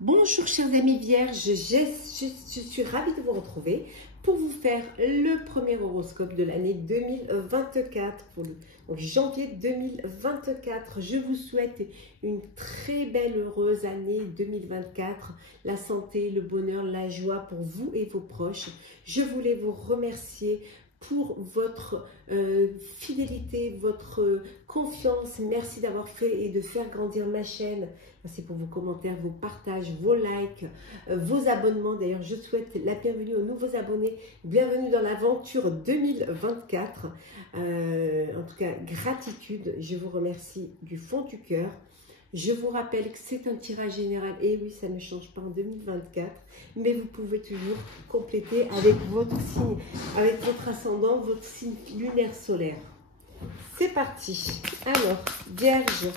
Bonjour chers amis vierges, je suis ravie de vous retrouver pour vous faire le premier horoscope de l'année 2024, donc janvier 2024. Je vous souhaite une très belle, heureuse année 2024, la santé, le bonheur, la joie pour vous et vos proches. Je voulais vous remercier pour votre fidélité, votre confiance. Merci d'avoir fait et de faire grandir ma chaîne. Merci pour vos commentaires, vos partages, vos likes, vos abonnements. D'ailleurs, je souhaite la bienvenue aux nouveaux abonnés. Bienvenue dans l'aventure 2024. En tout cas, gratitude. Je vous remercie du fond du cœur. Je vous rappelle que c'est un tirage général. Et oui, ça ne change pas en 2024. Mais vous pouvez toujours compléter avec votre signe, avec votre ascendant, votre signe lunaire solaire. C'est parti. Alors, Vierge.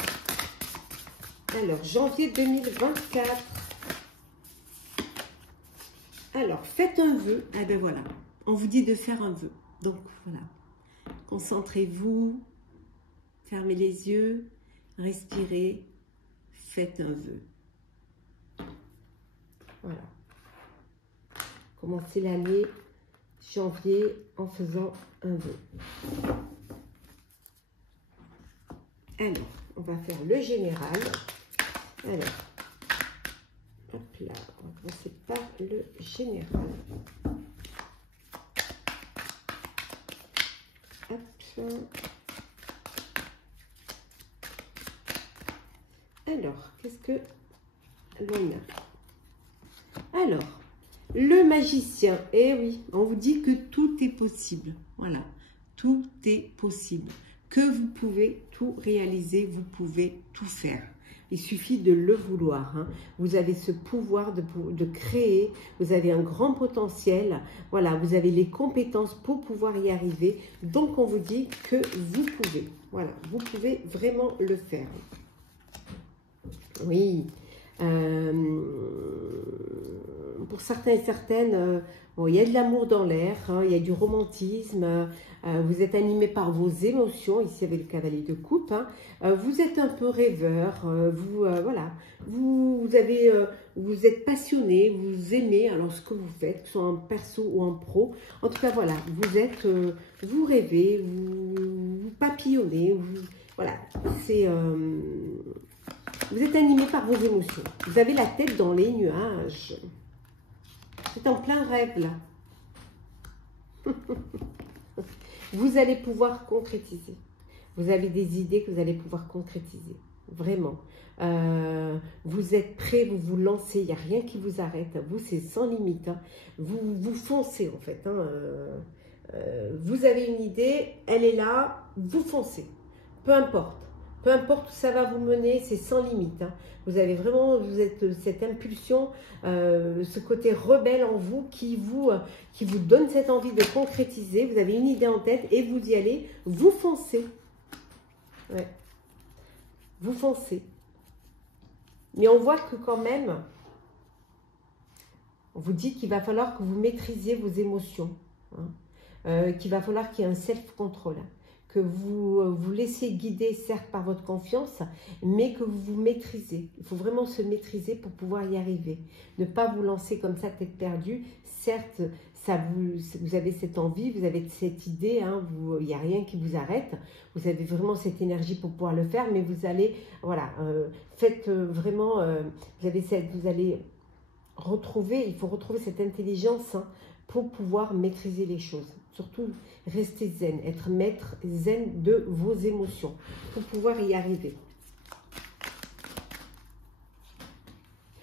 Alors, janvier 2024. Alors, faites un vœu. Ah ben voilà, on vous dit de faire un vœu. Donc, voilà. Concentrez-vous. Fermez les yeux. Respirez. Faites un vœu. Voilà. Commencez l'année janvier en faisant un vœu. Alors, on va faire le général. Alors, hop là, on va commencer par le général. Hop. Alors, qu'est-ce que l'on a? Alors, le magicien. Eh oui, on vous dit que tout est possible. Voilà, tout est possible. Que vous pouvez tout réaliser, vous pouvez tout faire. Il suffit de le vouloir. Hein. Vous avez ce pouvoir de créer, vous avez un grand potentiel. Voilà, vous avez les compétences pour pouvoir y arriver. Donc, on vous dit que vous pouvez. Voilà, vous pouvez vraiment le faire. Oui. Pour certains et certaines, bon, il y a de l'amour dans l'air, hein, il y a du romantisme, vous êtes animé par vos émotions, ici avec le cavalier de coupe, hein, vous êtes un peu rêveur, voilà, vous êtes passionné, vous aimez alors ce que vous faites, que ce soit en perso ou en pro, en tout cas voilà, vous rêvez, vous papillonnez, voilà, c'est... vous êtes animé par vos émotions. Vous avez la tête dans les nuages. C'est en plein rêve, là. Vous allez pouvoir concrétiser. Vous avez des idées que vous allez pouvoir concrétiser. Vraiment. Vous êtes prêts, vous vous lancez. Il n'y a rien qui vous arrête. Vous, c'est sans limite. Hein. Vous foncez, en fait. Hein. Vous avez une idée, elle est là. Vous foncez. Peu importe. Peu importe où ça va vous mener, c'est sans limite. Hein. Vous avez vraiment, vous êtes cette impulsion, ce côté rebelle en vous qui vous donne cette envie de concrétiser. Vous avez une idée en tête et vous y allez, vous foncez. Ouais. Vous foncez. Mais on voit que quand même, on vous dit qu'il va falloir que vous maîtrisiez vos émotions. Hein. Qu'il va falloir qu'il y ait un self-control. Que vous vous laissez guider, certes, par votre confiance, mais que vous vous maîtrisez. Il faut vraiment se maîtriser pour pouvoir y arriver. Ne pas vous lancer comme ça, tête perdue. Certes, vous avez cette envie, vous avez cette idée, hein, il n'y a rien qui vous arrête. Vous avez vraiment cette énergie pour pouvoir le faire, mais vous allez, voilà, faites vraiment, vous allez retrouver, il faut retrouver cette intelligence, hein, pour pouvoir maîtriser les choses. Surtout, restez zen, être maître zen de vos émotions pour pouvoir y arriver.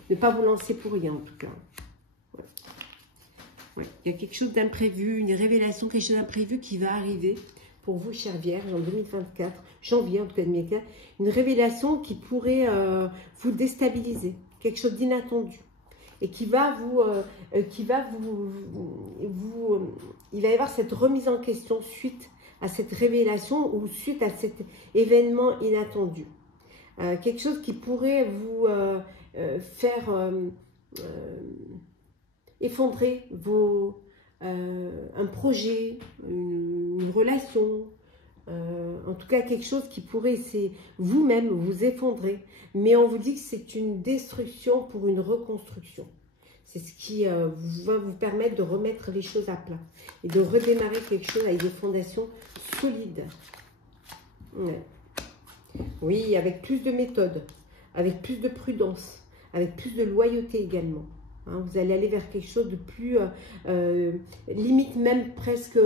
Ne pas vous lancer pour rien, en tout cas. Ouais. Ouais. Il y a quelque chose d'imprévu, une révélation, quelque chose d'imprévu qui va arriver pour vous, chère Vierge, en 2024, janvier en tout cas, une révélation qui pourrait vous déstabiliser, quelque chose d'inattendu. Et il va y avoir cette remise en question suite à cette révélation ou suite à cet événement inattendu. Quelque chose qui pourrait vous faire effondrer un projet, une relation, En tout cas, quelque chose qui pourrait, c'est vous-même, vous effondrer. Mais on vous dit que c'est une destruction pour une reconstruction. C'est ce qui va vous permettre de remettre les choses à plat. Et de redémarrer quelque chose avec des fondations solides. Ouais. Oui, avec plus de méthode, avec plus de prudence, avec plus de loyauté également. Hein, vous allez aller vers quelque chose de plus, limite même presque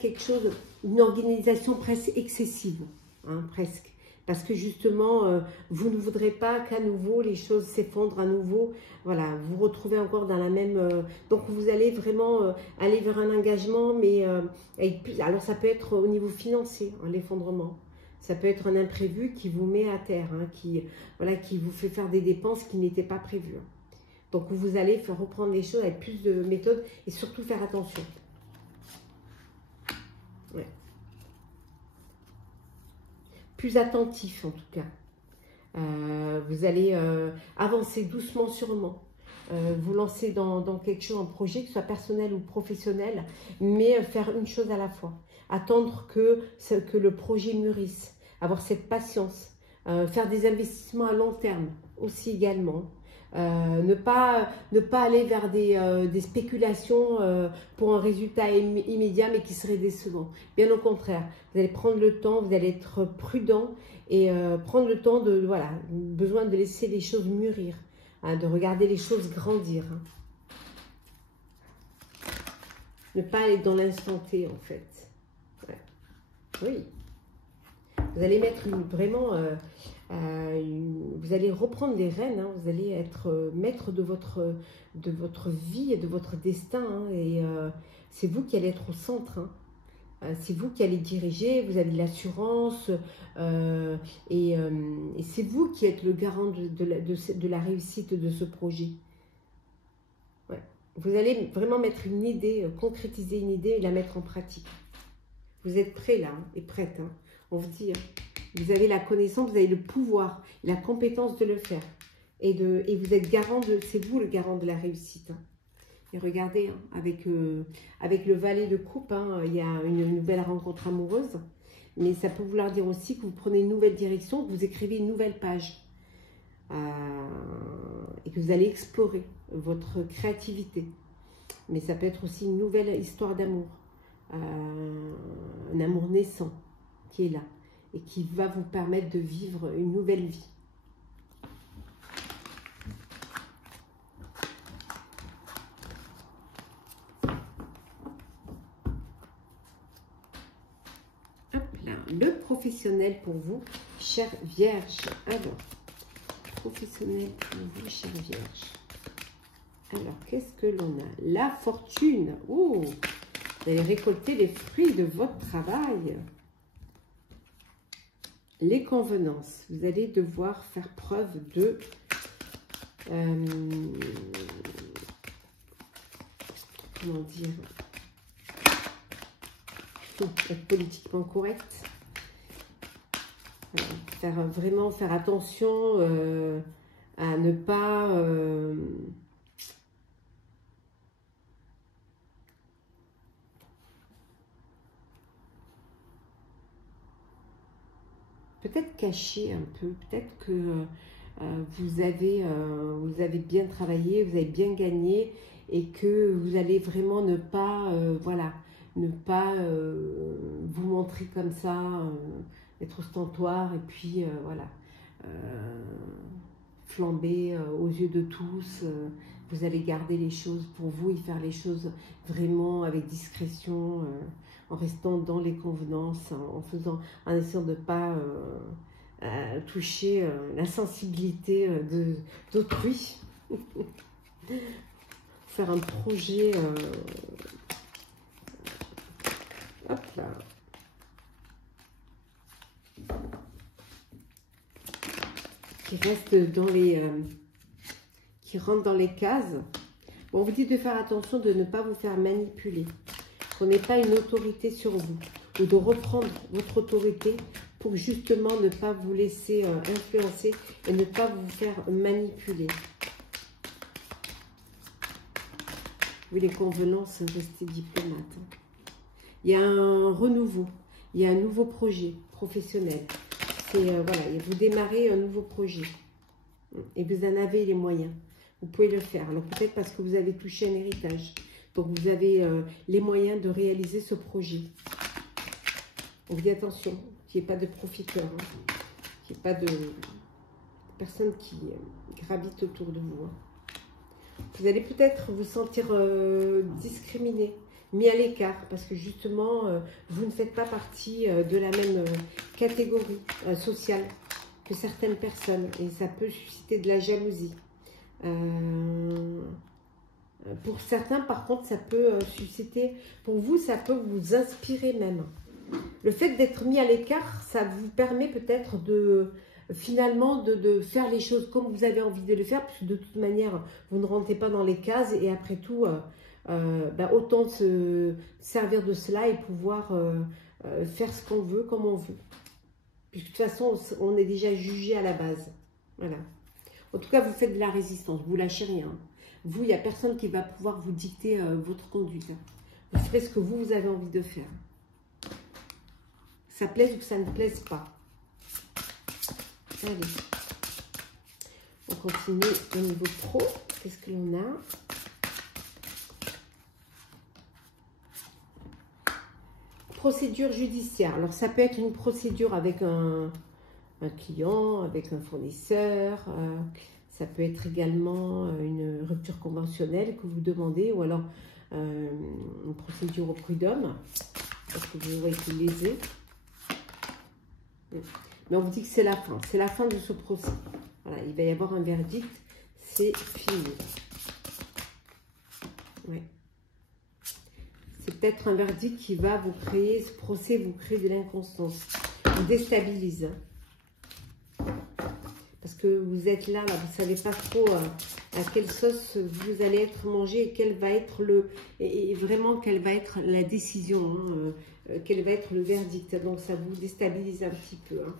quelque chose, une organisation presque excessive, hein, presque. Parce que justement, vous ne voudrez pas qu'à nouveau les choses s'effondrent à nouveau. Voilà, vous vous retrouvez encore dans la même... donc vous allez vraiment aller vers un engagement, mais avec plus... Alors ça peut être au niveau financier, hein, l'effondrement. Ça peut être un imprévu qui vous met à terre, hein, voilà, qui vous fait faire des dépenses qui n'étaient pas prévues. Donc vous allez faire reprendre les choses avec plus de méthode et surtout faire attention. Ouais. Plus attentif en tout cas. Vous allez avancer doucement sûrement. Vous lancer dans quelque chose, un projet, que ce soit personnel ou professionnel, mais faire une chose à la fois. Attendre que le projet mûrisse, avoir cette patience, faire des investissements à long terme aussi également. Ne pas aller vers des spéculations pour un résultat immédiat mais qui serait décevant. Bien au contraire, vous allez prendre le temps, vous allez être prudent et prendre le temps de, voilà, besoin de laisser les choses mûrir, hein, de regarder les choses grandir. Hein. Ne pas aller dans l'instant T en fait. Ouais. Oui. Vous allez mettre vraiment... vous allez reprendre les rênes, hein, vous allez être maître de votre vie et de votre destin. Hein, et c'est vous qui allez être au centre. Hein. C'est vous qui allez diriger, vous avez de l'assurance. Et c'est vous qui êtes le garant de la réussite de ce projet. Ouais. Vous allez vraiment mettre une idée, concrétiser une idée et la mettre en pratique. Vous êtes prêts là, hein, et prête. Hein. On vous dit, vous avez la connaissance, vous avez le pouvoir, la compétence de le faire. Et vous êtes garant c'est vous le garant de la réussite. Hein. Et regardez, hein, avec le valet de coupe, hein, il y a une nouvelle rencontre amoureuse. Mais ça peut vouloir dire aussi que vous prenez une nouvelle direction, que vous écrivez une nouvelle page. Et que vous allez explorer votre créativité. Mais ça peut être aussi une nouvelle histoire d'amour. Un amour naissant qui est là et qui va vous permettre de vivre une nouvelle vie. Hop là, le professionnel pour vous, chère Vierge. Alors, professionnel pour vous, chère Vierge. Alors, qu'est-ce que l'on a? La fortune. Oh, vous allez récolter les fruits de votre travail. Les convenances. Vous allez devoir faire preuve de... comment dire? Être politiquement correct. Vraiment faire attention à ne pas... peut-être cacher un peu, peut-être que vous avez bien travaillé, vous avez bien gagné et que vous allez vraiment ne pas, voilà, ne pas vous montrer comme ça, être ostentoire et puis voilà, flamber aux yeux de tous. Vous allez garder les choses pour vous et faire les choses vraiment avec discrétion, en restant dans les convenances, en essayant de ne pas toucher la sensibilité d'autrui. Faire un projet, hop là. Qui reste dans les... qui rentre dans les cases. Bon, on vous dit de faire attention de ne pas vous faire manipuler. Qu'on n'ait pas une autorité sur vous. Ou de reprendre votre autorité pour justement ne pas vous laisser influencer et ne pas vous faire manipuler. Oui, les convenances, restez diplomate. Il y a un renouveau. il y a un nouveau projet professionnel. C'est voilà, vous démarrez un nouveau projet. Et vous en avez les moyens. Vous pouvez le faire. Alors peut-être parce que vous avez touché un héritage. Donc vous avez les moyens de réaliser ce projet. On vous dit attention, qu'il n'y ait pas de profiteurs. Hein, qu'il n'y ait pas de personnes qui gravitent autour de vous. Hein. Vous allez peut-être vous sentir discriminé, mis à l'écart, parce que justement, vous ne faites pas partie de la même catégorie sociale que certaines personnes. Et ça peut susciter de la jalousie. Pour certains, par contre, ça peut susciter, pour vous, ça peut vous inspirer même. Le fait d'être mis à l'écart, ça vous permet peut-être de, finalement, de faire les choses comme vous avez envie de le faire, parce que de toute manière, vous ne rentrez pas dans les cases, et après tout, autant se servir de cela et pouvoir faire ce qu'on veut, comme on veut. Puis, de toute façon, on est déjà jugé à la base. Voilà. En tout cas, vous faites de la résistance, vous lâchez rien. Vous, il n'y a personne qui va pouvoir vous dicter votre conduite. Vous ferez ce que vous avez envie de faire. Que ça plaise ou que ça ne plaise pas. Allez. On continue au niveau pro. Qu'est-ce que l'on a? Procédure judiciaire. Alors, ça peut être une procédure avec un client, avec un fournisseur. Ça peut être également une rupture conventionnelle que vous demandez, ou alors une procédure au prud'homme, parce que vous aurez été lésé. Mais on vous dit que c'est la fin de ce procès. Voilà, il va y avoir un verdict, c'est fini. Ouais. C'est peut-être un verdict qui va vous créer, ce procès vous crée de l'inconstance, vous déstabilise. Parce que vous êtes là, vous ne savez pas trop à quelle sauce vous allez être mangé et quel va être vraiment quelle va être la décision, hein, quel va être le verdict. Donc ça vous déstabilise un petit peu. Hein.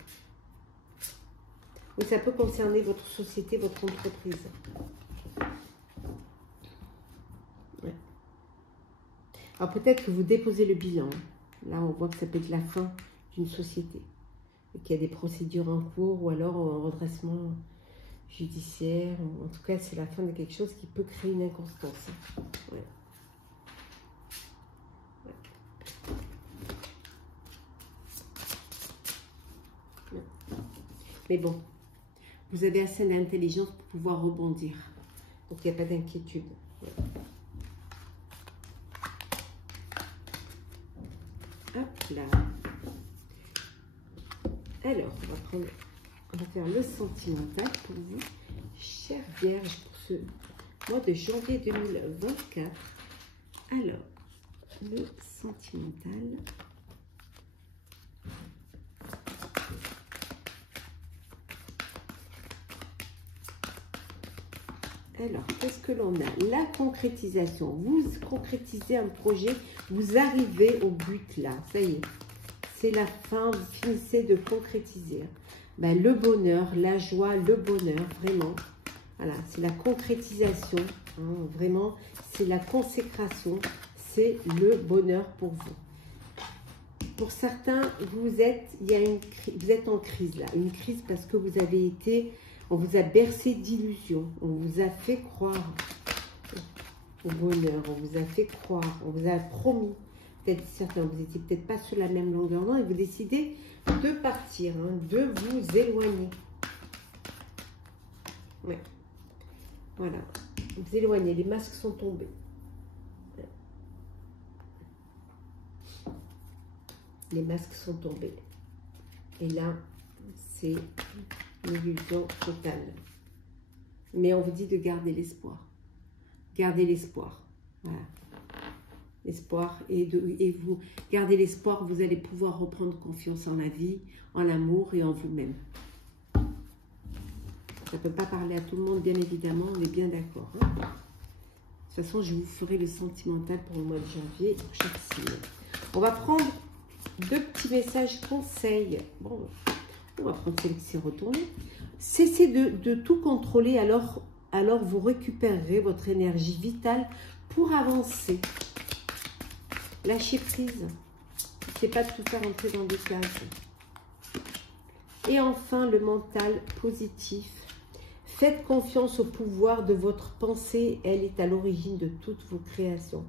Mais ça peut concerner votre société, votre entreprise. Ouais. Alors peut-être que vous déposez le bilan. Là on voit que ça peut être la fin d'une société. Qu'il y a des procédures en cours ou alors un redressement judiciaire. En tout cas, c'est la fin de quelque chose qui peut créer une inconstance. Ouais. Ouais. Mais bon, vous avez assez d'intelligence pour pouvoir rebondir. Donc, il n'y a pas d'inquiétude. Ouais. Hop là. Alors, on va faire le sentimental pour vous, chère Vierge, pour ce mois de janvier 2024. Alors, le sentimental. Alors, qu'est-ce que l'on a? La concrétisation. Vous concrétisez un projet, vous arrivez au but là, ça y est. C'est la fin, vous finissez de concrétiser. Ben, le bonheur, la joie, le bonheur, vraiment. Voilà, c'est la concrétisation. Hein, vraiment, c'est la consécration. C'est le bonheur pour vous. Pour certains, vous êtes en crise là. Une crise parce que vous avez été, on vous a bercé d'illusions. On vous a fait croire au bonheur. On vous a fait croire. On vous a promis. Peut-être certains, vous n'étiez peut-être pas sur la même longueur d'onde et vous décidez de partir, hein, de vous éloigner. Ouais. Voilà. Vous éloignez, les masques sont tombés. Les masques sont tombés. Et là, c'est une illusion totale. Mais on vous dit de garder l'espoir. Gardez l'espoir. Voilà. L'espoir et vous gardez l'espoir, vous allez pouvoir reprendre confiance en la vie, en l'amour et en vous-même. Ça ne peut pas parler à tout le monde, bien évidemment, on est bien d'accord. Hein. De toute façon, je vous ferai le sentimental pour le mois de janvier, pour chaque signe. On va prendre 2 petits messages conseils. Bon, on va prendre celui qui s'est retourné. Cessez de tout contrôler, alors vous récupérerez votre énergie vitale pour avancer. Lâchez prise. C'est pas de tout faire rentrer dans des cases. Et enfin, le mental positif. Faites confiance au pouvoir de votre pensée. Elle est à l'origine de toutes vos créations.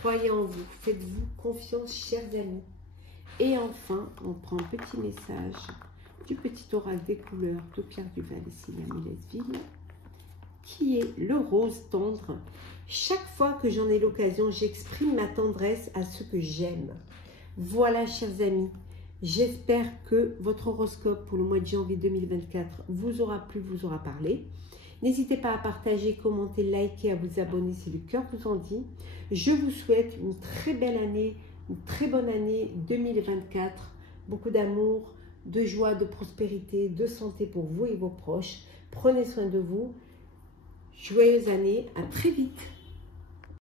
Croyez en vous. Faites-vous confiance, chers amis. Et enfin, on prend un petit message du petit oracle des couleurs de Pierre Duval et Célia Mélesville, qui est le rose tendre. Chaque fois que j'en ai l'occasion, j'exprime ma tendresse à ceux que j'aime. Voilà, chers amis, j'espère que votre horoscope pour le mois de janvier 2024 vous aura plu, vous aura parlé. N'hésitez pas à partager, commenter, liker, à vous abonner si le cœur vous en dit. Je vous souhaite une très belle année, une très bonne année 2024. Beaucoup d'amour, de joie, de prospérité, de santé pour vous et vos proches. Prenez soin de vous. Joyeuse année, à très vite.